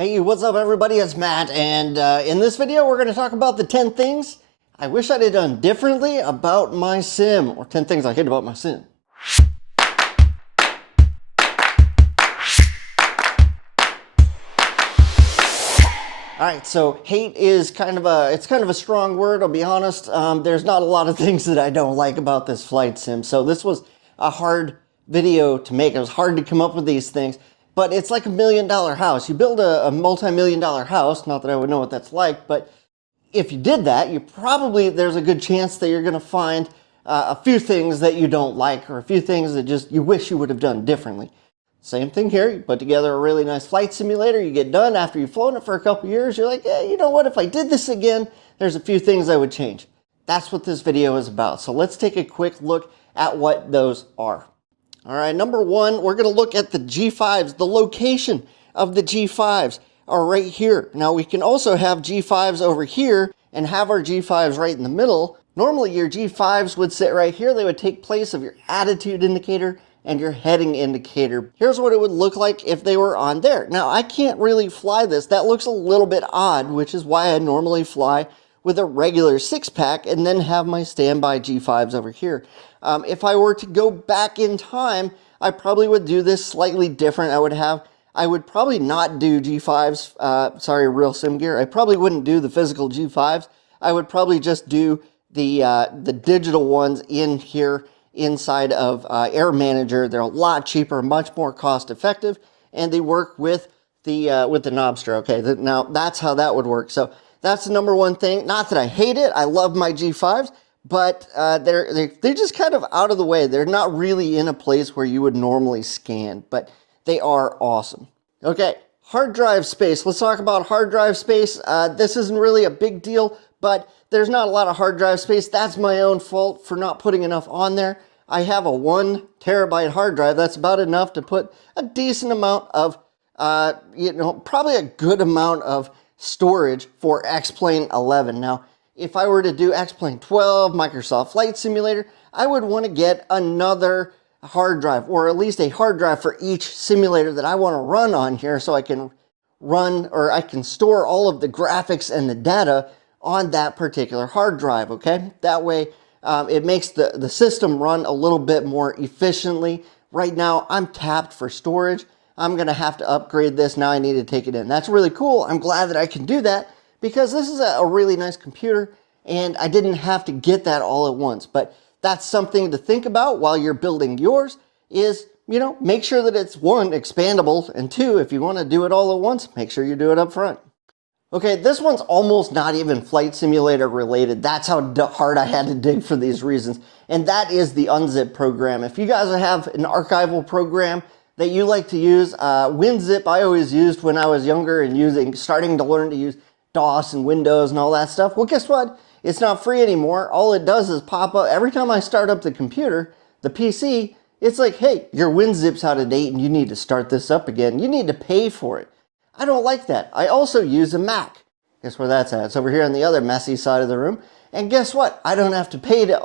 Hey, what's up everybody? It's Matt, and in this video we're going to talk about the 10 things I wish I'd have done differently about my sim, or 10 things I hate about my sim. Alright, so hate is kind of a strong word, I'll be honest. There's not a lot of things that I don't like about this flight sim, so this was a hard video to make. It was hard to come up with these things, but it's like $1,000,000 house. You build a multi-million-dollar house, not that I would know what that's like, but if you did that, there's a good chance that you're going to find a few things that you don't like, or a few things that just you wish you would have done differently. Same thing here. You put together a really nice flight simulator. You get done after you've flown it for a couple years. You're like, yeah, you know what? If I did this again, there's a few things I would change. That's what this video is about. So let's take a quick look at what those are. All right, number one, we're going to look at the G5s. The location of the G5s are right here. Now we can also have G5s over here and have our G5s right in the middle. Normally your G5s would sit right here. They would take place of your attitude indicator and your heading indicator. Here's what it would look like if they were on there. Now I can't really fly this. That looks a little bit odd, which is why I normally fly with a regular 6-pack and then have my standby G5s over here. If I were to go back in time, I probably would do this slightly different. I would probably not do G5s, sorry, real sim gear. I probably wouldn't do the physical G5s. I would probably just do the digital ones in here inside of Air Manager. They're a lot cheaper, much more cost effective, and they work with the Knobster. Okay, now that's how that would work. So that's the number one thing. Not that I hate it. I love my G5s, but they're just kind of out of the way. They're not really in a place where you would normally scan, but they are awesome. Okay, hard drive space. Let's talk about hard drive space. This isn't really a big deal, but there's not a lot of hard drive space. That's my own fault for not putting enough on there. I have a 1 terabyte hard drive. That's about enough to put a decent amount of, probably a good amount of storage for X-Plane 11. Now, if I were to do X-Plane 12, Microsoft Flight Simulator, I would want to get another hard drive, or at least a hard drive for each simulator that I want to run on here, so I can run, or I can store all of the graphics and the data on that particular hard drive, okay? That way, it makes the system run a little bit more efficiently. Right now, I'm tapped for storage. I'm going to have to upgrade this. Now I need to take it in. That's really cool. I'm glad that I can do that because this is a really nice computer and I didn't have to get that all at once. But that's something to think about while you're building yours is, make sure that it's one, expandable, and two, if you want to do it all at once, make sure you do it up front. Okay, this one's almost not even flight simulator related. That's how hard I had to dig for these reasons. And that is the unzip program. If you guys have an archival program that you like to use, WinZip I always used when I was younger and starting to learn to use DOS and Windows and all that stuff. Well, guess what? It's not free anymore. All it does is pop up. Every time I start up the computer, the PC, it's like, hey, your WinZip's out of date and you need to start this up again. You need to pay for it. I don't like that. I also use a Mac. Guess where that's at? It's over here on the other messy side of the room. And guess what? I don't have to pay to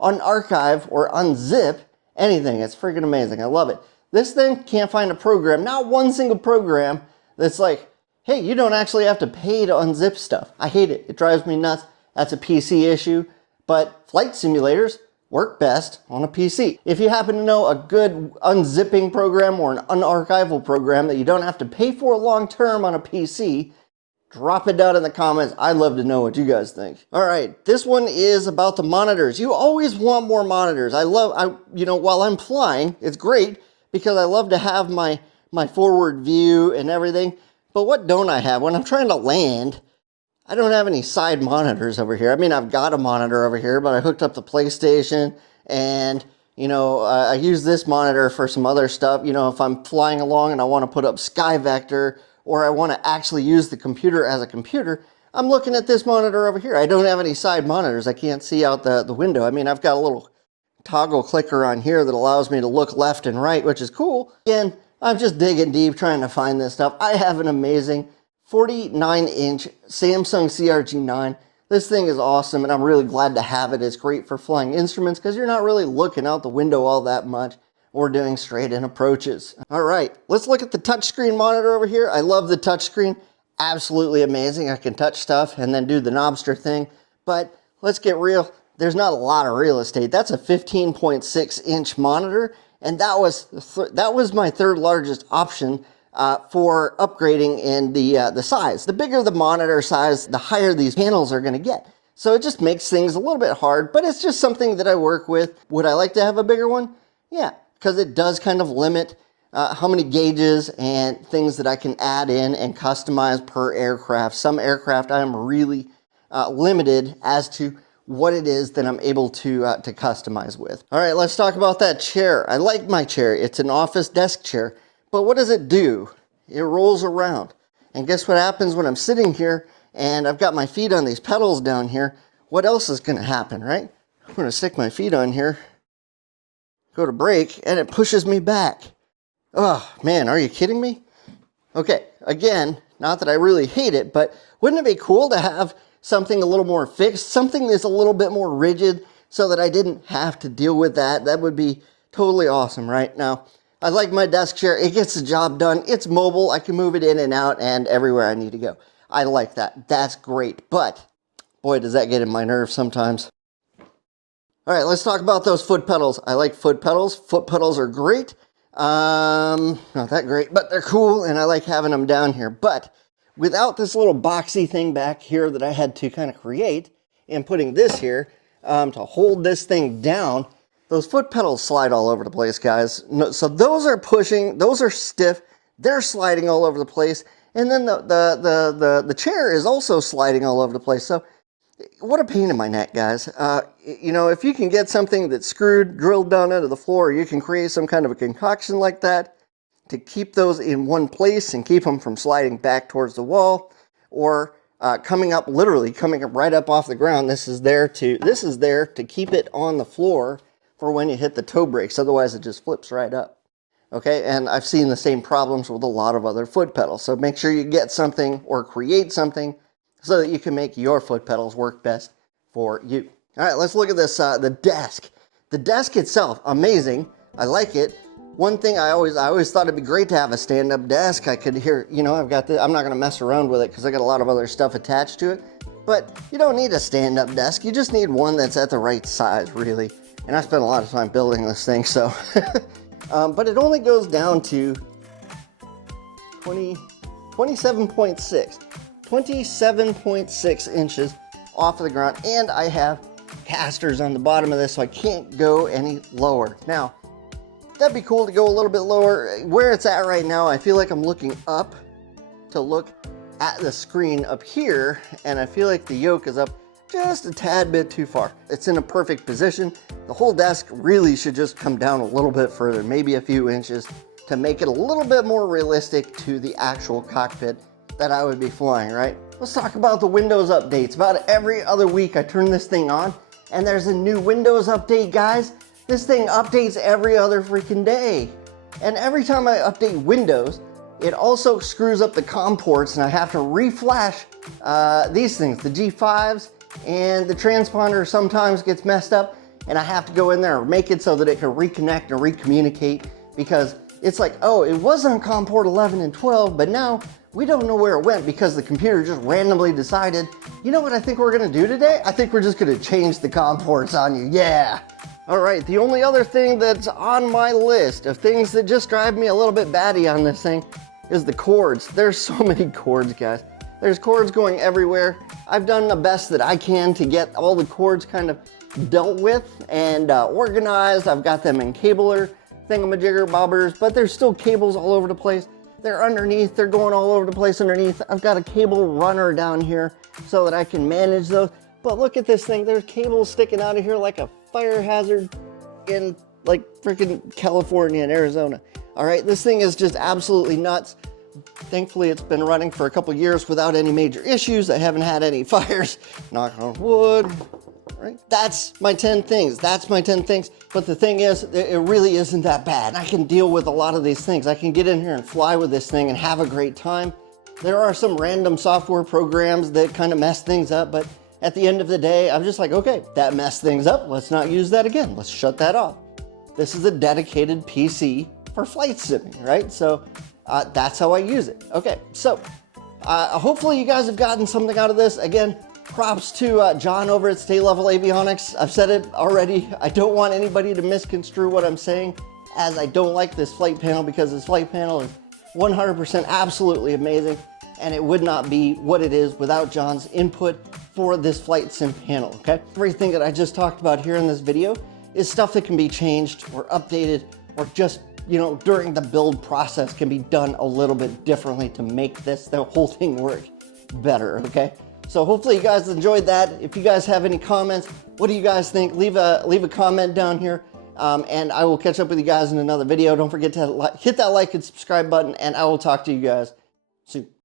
unarchive or unzip anything. It's freaking amazing. I love it. This thing can't find a program, not one single program that's like, hey, you don't actually have to pay to unzip stuff. I hate it. It drives me nuts. That's a PC issue. But flight simulators work best on a PC. If you happen to know a good unzipping program or an unarchival program that you don't have to pay for long term on a PC, drop it down in the comments. I'd love to know what you guys think. All right, this one is about the monitors. You always want more monitors. While I'm flying, it's great because I love to have my forward view and everything. But what don't I have? When I'm trying to land, I don't have any side monitors over here. I mean, I've got a monitor over here, but I hooked up the PlayStation and, I use this monitor for some other stuff. If I'm flying along and I want to put up Sky Vector or I want to actually use the computer as a computer, I'm looking at this monitor over here. I don't have any side monitors. I can't see out the window. I mean, I've got a little toggle clicker on here that allows me to look left and right, which is cool. Again, I'm just digging deep trying to find this stuff. I have an amazing 49-inch Samsung CRG9. This thing is awesome, and I'm really glad to have it. It's great for flying instruments because you're not really looking out the window all that much or doing straight in approaches. All right, let's look at the touchscreen monitor over here. I love the touchscreen, absolutely amazing. I can touch stuff and then do the knobster thing, but let's get real. There's not a lot of real estate. That's a 15.6-inch monitor, and that was my third largest option for upgrading in the size. The bigger the monitor size, the higher these panels are gonna get. So it just makes things a little bit hard, but it's just something that I work with. Would I like to have a bigger one? Yeah, because it does kind of limit how many gauges and things that I can add in and customize per aircraft. Some aircraft I am really limited as to what it is that I'm able to customize with. All right, let's talk about that chair. I like my chair. It's an office desk chair, but what does it do? It rolls around. And guess what happens when I'm sitting here and I've got my feet on these pedals down here? What else is gonna happen, right? I'm gonna stick my feet on here, go to brake, and it pushes me back. Oh man, are you kidding me? Okay, again, not that I really hate it, but wouldn't it be cool to have something a little more fixed, something that's a little bit more rigid so that I didn't have to deal with that? That would be totally awesome, right? Now, I like my desk chair. It gets the job done. It's mobile. I can move it in and out and everywhere I need to go. I like that. That's great. But boy, does that get in my nerves sometimes. All right, let's talk about those foot pedals. I like foot pedals. Foot pedals are great. Not that great, but they're cool and I like having them down here. But without this little boxy thing back here that I had to kind of create and putting this here to hold this thing down, those foot pedals slide all over the place, guys. No, so those are pushing, those are stiff, they're sliding all over the place. And then the chair is also sliding all over the place. So what a pain in my neck, guys. You know, if you can get something that's screwed, drilled down into the floor, you can create some kind of a concoction like that to keep those in one place and keep them from sliding back towards the wall or coming up, literally coming up right up off the ground. This is there to keep it on the floor for when you hit the toe brakes. Otherwise, it just flips right up. Okay, and I've seen the same problems with a lot of other foot pedals. So make sure you get something or create something so that you can make your foot pedals work best for you. All right, let's look at this, the desk. The desk itself, amazing. I like it. One thing I always thought it'd be great to have a stand-up desk. I could hear, you know, I'm not gonna mess around with it because I got a lot of other stuff attached to it. But you don't need a stand-up desk. You just need one that's at the right size, really. And I spent a lot of time building this thing, so. But it only goes down to 27.6 inches off of the ground. And I have casters on the bottom of this, so I can't go any lower. Now, that'd be cool to go a little bit lower. Where it's at right now, I feel like I'm looking up to look at the screen up here, and I feel like the yoke is up just a tad bit too far. It's in a perfect position. The whole desk really should just come down a little bit further, maybe a few inches, to make it a little bit more realistic to the actual cockpit that I would be flying, right? Let's talk about the Windows updates. About every other week I turn this thing on and there's a new Windows update, guys. This thing updates every other freaking day. And every time I update Windows, it also screws up the COM ports and I have to reflash these things, the G5s, and the transponder sometimes gets messed up and I have to go in there and make it so that it can reconnect and recommunicate, because it's like, oh, it was on COM port 11 and 12, but now we don't know where it went because the computer just randomly decided, you know what I think we're gonna do today? I think we're just gonna change the COM ports on you, yeah. All right, the only other thing that's on my list of things that just drive me a little bit batty on this thing is the cords. There's so many cords, guys. There's cords going everywhere. I've done the best that I can to get all the cords kind of dealt with and organized. I've got them in cabler thingamajigger bobbers, but there's still cables all over the place. They're underneath, they're going all over the place underneath. I've got a cable runner down here so that I can manage those. But look at this thing, there's cables sticking out of here like a fire hazard in like freaking California and Arizona. All right, this thing is just absolutely nuts. Thankfully, it's been running for a couple years without any major issues. I haven't had any fires, knock on wood, right? That's my 10 things. That's my 10 things. But the thing is, it really isn't that bad. I can deal with a lot of these things. I can get in here and fly with this thing and have a great time. There are some random software programs that kind of mess things up, but at the end of the day, I'm just like, okay, that messed things up. Let's not use that again. Let's shut that off. this is a dedicated PC for flight simming, right? So that's how I use it. Okay, so hopefully you guys have gotten something out of this. Again, props to John over at State Level Avionics. I've said it already. I don't want anybody to misconstrue what I'm saying, as I don't like this flight panel, because this flight panel is 100% absolutely amazing, and it would not be what it is without John's input for this flight sim panel, okay? Everything that I just talked about here in this video is stuff that can be changed or updated, or just, you know, during the build process can be done a little bit differently to make the whole thing work better, okay? So hopefully you guys enjoyed that. If you guys have any comments, what do you guys think? Leave a comment down here, and I will catch up with you guys in another video. Don't forget to hit that like and subscribe button, and I will talk to you guys soon.